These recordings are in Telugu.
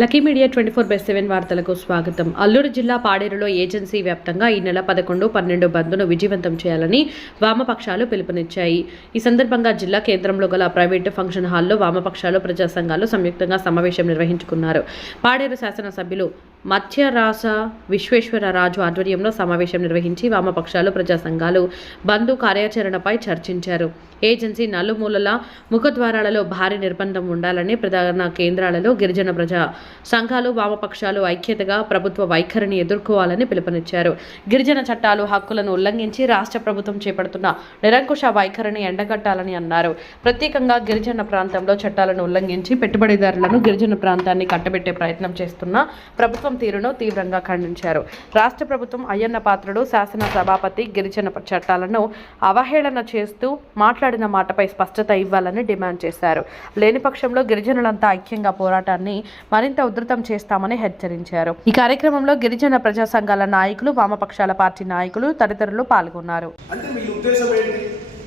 Lucky media twenty four by seven వార్తలకు స్వాగతం. అల్లూరు జిల్లా పాడేరులో ఏజెన్సీ వ్యాప్తంగా ఈ నెల పదకొండు పన్నెండు బంద్ను విజయవంతం చేయాలని వామపక్షాలు పిలుపునిచ్చాయి. ఈ సందర్భంగా జిల్లా కేంద్రంలో గల ప్రైవేటు ఫంక్షన్ హాల్లో వామపక్షాలు ప్రజా సంఘాలు సంయుక్తంగా సమావేశం నిర్వహించుకున్నారు. పాడేరు శాసనసభ్యులు మత్స్యరాస విశ్వేశ్వరరాజు ఆధ్వర్యంలో సమావేశం నిర్వహించి వామపక్షాలు ప్రజా సంఘాలు బంధు కార్యాచరణపై చర్చించారు. ఏజెన్సీ నలుమూలల ముఖద్వారాలలో భారీ నిర్బంధం ఉండాలని ప్రధాన కేంద్రాలలో గిరిజన ప్రజా సంఘాలు వామపక్షాలు ఐక్యతగా ప్రభుత్వ వైఖరిని ఎదుర్కోవాలని పిలుపునిచ్చారు. గిరిజన చట్టాలు హక్కులను ఉల్లంఘించి రాష్ట్ర ప్రభుత్వం చేపడుతున్న నిరంకుశ వైఖరిని ఎండగట్టాలని అన్నారు. ప్రత్యేకంగా గిరిజన ప్రాంతంలో చట్టాలను ఉల్లంఘించి పెట్టుబడిదారులను గిరిజన ప్రాంతాన్ని కట్టబెట్టే ప్రయత్నం చేస్తున్న ప్రభుత్వం తీరును తీవ్రంగా ఖండించారు. రాష్ట్ర ప్రభుత్వం అయ్యన్న పాత్రుడు శాసన సభాపతి గిరిజన చట్టాలను అవహేళన చేస్తూ మాట్లాడిన మాటపై స్పష్టత ఇవ్వాలని డిమాండ్ చేశారు. లేని పక్షంలో గిరిజనులంతా ఐక్యంగా పోరాటాన్ని మరింత ఉధృతం చేస్తామని హెచ్చరించారు. ఈ కార్యక్రమంలో గిరిజన ప్రజా సంఘాల నాయకులు వామపక్షాల పార్టీ నాయకులు తదితరులు పాల్గొన్నారు.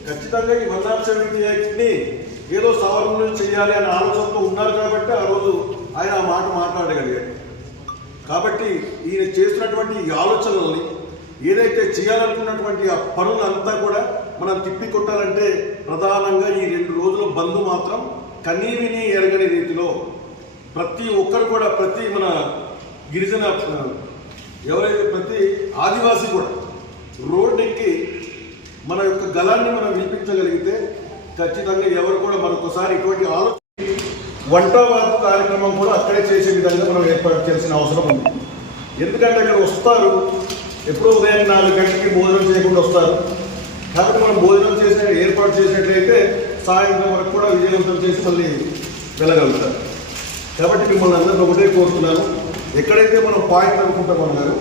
ఖచ్చితంగా ఈ వన్ నాట్ సెవెంటీ యాక్ట్ని ఏదో సవరణ చేయాలి అనే ఆలోచనతో ఉన్నారు కాబట్టి ఆ రోజు ఆయన ఆ మాట మాట్లాడగలిగారు. కాబట్టి ఈయన చేసినటువంటి ఈ ఆలోచనల్ని ఏదైతే చేయాలనుకున్నటువంటి ఆ పనులంతా కూడా మనం తిప్పి కొట్టాలంటే ప్రధానంగా ఈ రెండు రోజుల బంద్ మాత్రం కనీవిని ఎరగని రీతిలో ప్రతి ఒక్కరు కూడా ప్రతి మన గిరిజన ఎవరైతే ప్రతి ఆదివాసీ కూడా రోడ్డుకి మన యొక్క గలాన్ని మనం వినిపించగలిగితే ఖచ్చితంగా ఎవరు కూడా మరొకసారి ఇటువంటి ఆలోచన వంట వార్పు కార్యక్రమం కూడా అక్కడే చేసే విధంగా మనం ఏర్పాటు చేయాల్సిన అవసరం ఉంది. ఎందుకంటే అక్కడ వస్తారు ఎప్పుడో ఉదయం నాలుగు గంటలకి భోజనం చేయకుండా వస్తారు. కాబట్టి మనం భోజనం చేసే ఏర్పాటు చేసినట్లయితే సాయంత్రం వరకు కూడా విజయవంతం చేసి మళ్ళీ వెళ్ళగలుగుతారు. కాబట్టి మిమ్మల్ని అందరూ ఒకటే కోరుతున్నాను. ఎక్కడైతే మనం పాయింట్ అనుకుంటాం అన్నారు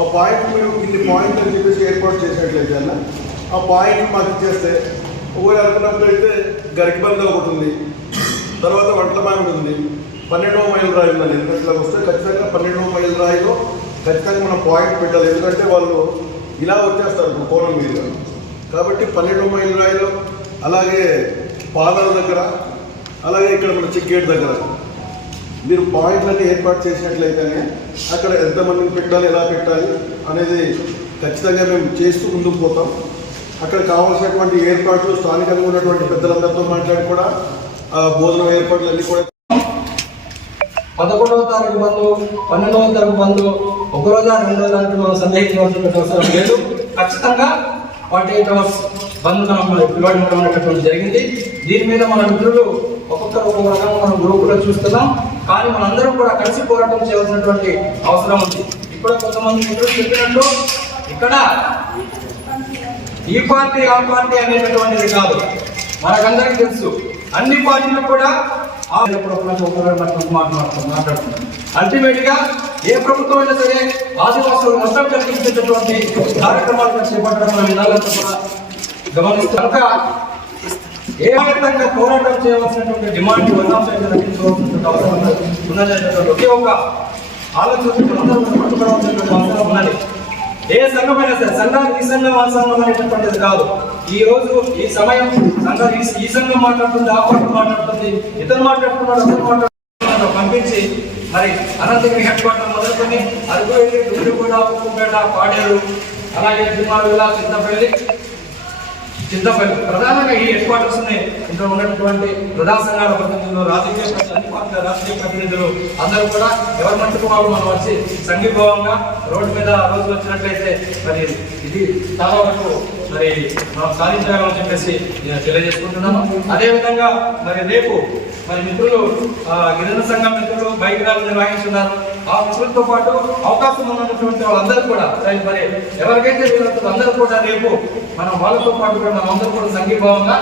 ఆ పాయింట్ మీరు ఇన్ని పాయింట్ అని చెప్పేసి ఏర్పాటు చేసినట్లయితే అన్న ఆ పాయింట్ మాకు ఇచ్చేస్తే ఒకవేళ అనుకున్నప్పుడు అయితే గరికబంద ఒకటి ఉంది. తర్వాత వంటల ఉంది పన్నెండవ మైలు రాయి ఉందండి ఎందుకంటే వస్తే ఖచ్చితంగా పన్నెండవ మైలు రాయిలో ఖచ్చితంగా మనం పాయింట్ పెట్టాలి. ఎందుకంటే వాళ్ళు ఇలా వచ్చేస్తారు ఇప్పుడు కోణం మీద. కాబట్టి పన్నెండవ మైలు రాయిలో అలాగే పాదాల దగ్గర అలాగే ఇక్కడ మన చెక్ గేట్ దగ్గర. మీరు పాయింట్లన్నీ ఏర్పాటు చేసినట్లయితేనే అక్కడ ఎంతమందిని పెట్టాలి ఎలా పెట్టాలి అనేది ఖచ్చితంగా మేము చేస్తూ ముందుకు పోతాం. అక్కడ కావాల్సినటువంటి ఏర్పాట్లు స్థానికంగా ఉన్నటువంటి పెద్దలందరితో మాట్లాడి కూడా భోజనం ఏర్పాట్లు అన్నీ కూడా పదకొండవ తారీఖు బంధు పన్నెండవ తారీఖు బంధు ఒక రోజా రెండు రోజులు అంటూ మనం అవసరం లేదు. ఖచ్చితంగా ఫార్టీ ఎయిట్ అవర్స్ బంద్ మనం పిలవడం అనేటటువంటి జరిగింది. దీని మీద మన మిత్రులు ఒక్కొక్కరు ఒక్కొక్క రకంగా మనం గ్రూపులో చూస్తున్నాం. కానీ మనందరం కూడా కలిసి పోరాటం చేయాల్సినటువంటి అవసరం ఉంది. ఇప్పుడు కొంతమంది మిత్రులు చెప్పినట్టు ఇక్కడ ఈ పార్టీ ఆ పార్టీ అనేటటువంటిది కాదు. మనకందరికీ తెలుసు. అన్ని పార్టీలు కూడా ఆ మాట్లాడుతున్నాం. అల్టిమేట్గా ఏ ప్రభుత్వం అయినా సరే ఆదివాసులు నష్టం కలిగించేటటువంటి కార్యక్రమాలను చేపట్టడం మన ఇన్నాళ్ళంతా కూడా గమనిస్తాం ఏ విధంగా పోరాటం చేయవలసినటువంటి డిమాండ్ రక్షించవలసినటువంటి అవసరం ఉన్నదనేటటువంటి ఒకే ఒక ఆలోచన పట్టుకోవాల్సినటువంటి అవసరం ఉన్నది. ఏ సంఘమైనా సరే సంఘానికి ఈ సంఘం ఆ సంఘం అనేటటువంటిది కాదు. ఈ రోజు ఈ సమయం సంఘం ఈ- సంఘం మాట్లాడుతుంది ఆ పార్టీ మాట్లాడుతుంది ఇతను మాట్లాడుతున్నాడు అతను మాట్లాడుతున్నాడు పంపించి మరి అనంతగిరి హెడ్ క్వార్టర్ మొదలుకొని అరకు వెళ్ళి కూడా ఉప్పుపేట పాడారు. అలాగే దిమారుల చింతపల్లి చింతపల్లి ప్రధానంగా ఈ హెడ్ క్వార్టర్స్ ఇంట్లో ఉన్నటువంటి ప్రజా సంఘాల ప్రతినిధులు రాజకీయ అన్ని పార్టీల రాజకీయ ప్రతినిధులు అందరూ కూడా ఎవరి మట్టుకు వాళ్ళు మనం వచ్చి సంఘీభావంగా రోడ్డు మీద రోజులు రోజు వచ్చినట్లయితే మరి ఇది చాలా వరకు మరి మనం సాధించగలమని చెప్పేసి నేను తెలియజేసుకుంటున్నాను. అదేవిధంగా మరి రేపు మరి మిత్రులు గిరిజన సంఘం మిత్రులు బైక్ ర్యాలీ నిర్వహించున్నారు ఆ మిత్రులతో పాటు అవకాశం ఉన్నటువంటి వాళ్ళందరూ కూడా సరే మరి ఎవరికైతే వీళ్ళతో అందరూ కూడా రేపు మనం వాళ్ళతో పాటు కూడా మనం అందరూ కూడా సంఘీభావంగా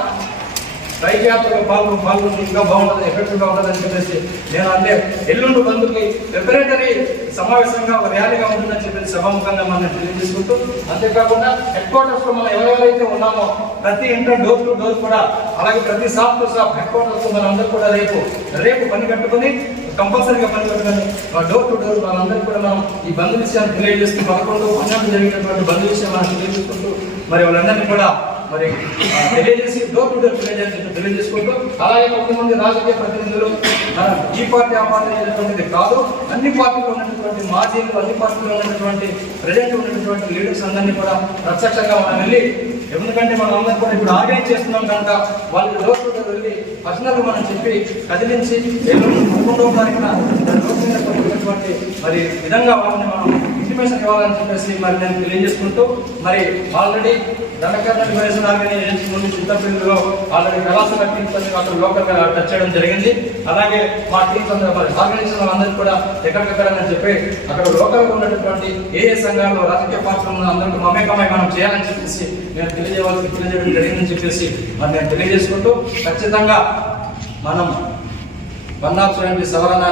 భావంగా యాత్రలో పాల్గొని పాల్గొని ఇంకా బాగుంటుంది ఎఫెక్టివ్గా ఉంటుందని చెప్పేసి నేను అంటే ఎల్లుండి బంధుకి ప్రిపరేటరీ సమావేశంగా ఒక ర్యాలీగా ఉంటుందని చెప్పేసి సభాముఖంగా మనం తెలియజేసుకుంటూ అంతేకాకుండా హెడ్ క్వార్టర్స్లో మనం ఎవరెవరైతే ఉన్నామో ప్రతి ఇంట్లో డోర్ టు డోర్ కూడా అలాగే ప్రతి shop to shop headquarters మనం అందరూ కూడా రేపు రేపు పని కట్టుకుని కంపల్సరీగా పని కట్టుకుని డోర్ టు డోర్ వాళ్ళందరికీ కూడా మనం ఈ బంధు విషయాన్ని తెలియజేస్తూ పదకొండు పన్నెండు జరిగినటువంటి బంధు విషయం మనం తెలియజేసుకుంటూ మరి వాళ్ళందరినీ కూడా మరి తెలియజేసి డోర్ టు డోర్ తెలియజేసుకుంటూ అలాగే కొంతమంది రాజకీయ ప్రతినిధులు మన ఈ పార్టీ ఆ పార్టీ అనేటువంటిది కాదు అన్ని పార్టీలో ఉన్నటువంటి మాజీలు అన్ని పార్టీలో ఉన్నటువంటి ప్రజెంట్ ఉన్నటువంటి లీడర్స్ అందరినీ కూడా ప్రత్యక్షంగా మనం వెళ్ళి ఎందుకంటే మనం అందరం కూడా ఇప్పుడు ఆర్గనైజ్ చేస్తున్నాం కనుక వాళ్ళు పర్సనల్ మనం చెప్పి కదిలించి ఎల్లుండి పదకొండవ తారీఖున మరి విధంగా వాళ్ళని మనం ఇంటిమేషన్ ఇవ్వాలని చెప్పేసి మరి నేను తెలియజేసుకుంటూ మరి ఆల్రెడీ దండకర్ణ లిబరేషన్ ఆర్గనైజేషన్ నుండి చిత్తపల్లిలో ఆల్రెడీ కళాశ టీమ్స్ అక్కడ లోకల్గా టచ్ చేయడం జరిగింది. అలాగే మా టీమ్స్ అందరూ ఆర్గనైజేషన్ అందరూ కూడా ఎక్కడికెక్కడని చెప్పి అక్కడ లోకల్గా ఉన్నటువంటి ఏ ఏ సంఘాల్లో రాజకీయ పార్టీలు అందరికీ మమేకమై మనం చేయాలని చెప్పేసి నేను తెలియజేయవలసి తెలియజేయడం జరిగిందని చెప్పేసి మరి నేను తెలియజేసుకుంటూ ఖచ్చితంగా మనం వన్ ఆఫ్ సెవెంటీ సవరణ